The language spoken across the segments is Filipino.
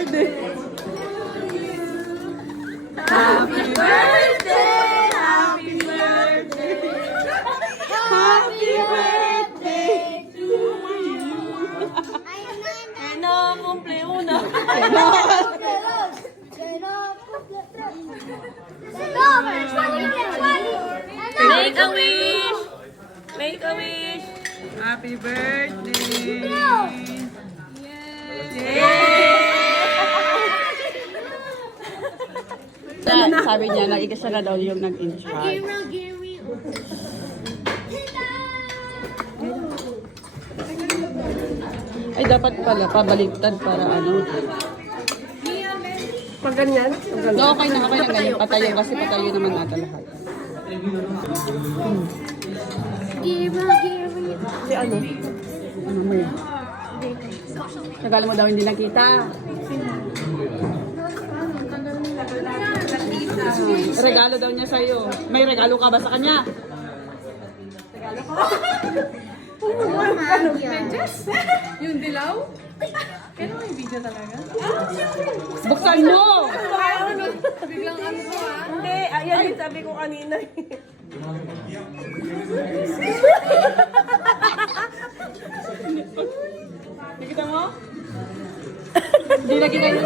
birthday. Happy birthday! Happy birthday! Happy birthday to you! Ano, kumple una. Make a wish! Make a wish! Happy birthday! Sabi niya, nag-ikasa na daw yung nag-in-charge. Ay, dapat pala, pabaliktad para ano. Pag ganyan? No, okay na ganyan. Patayo kasi patayo naman nata lahat. Si ano? Ano mo yun? Tagal mo daw hindi nakita. Regalo daw niya sa'yo. May regalo ka ba sa kanya? Regalo ka? Yung dilaw? Kailan may video talaga? Buksan mo! Biglang ano ko ah. Hindi, ayan yung sabi ko kanina. Nakita mo? Hindi nakita yun.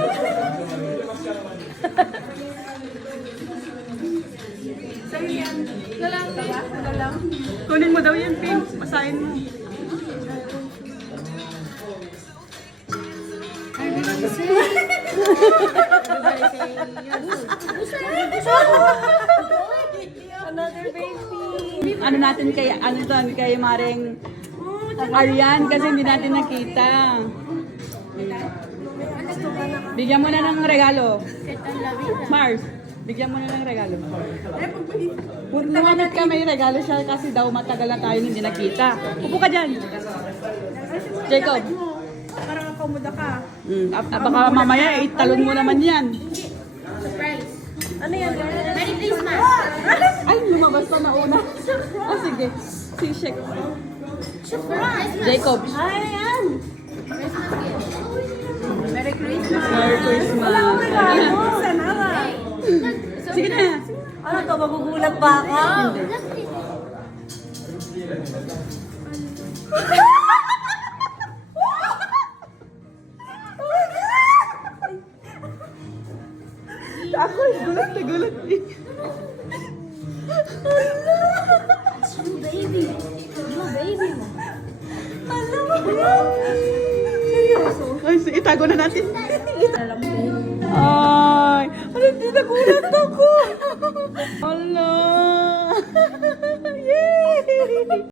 Sa'yo yan. Nalang ba? Nalang? Kunin mo daw yan, Pink. Pasahin mo. Another baby. Ano natin kay Maring Arian kasi hindi natin nakita. Bigyan mo na ng regalo. Mars, bigyan mo na ng regalo. Lumapit ka, may regalo siya kasi daw matagal na tayo hindi nakita. Upo ka dyan. Jacob. Parang kamuda ka. Baka mamaya italon mo naman yan. Ano yan? Merry Christmas! Ay, lumabas pa na una. Ah, sige. Si Shek. Jacob. Ay, yan! Merry Christmas! Merry Christmas. Wala akong regalo. Sana ba? Sige na. Ano to? Magugulat pa ako? Ako, gulat na gulat. You baby! You baby mo! Ay, sige, itago na natin. Ay, hindi nagulat ako. Ala.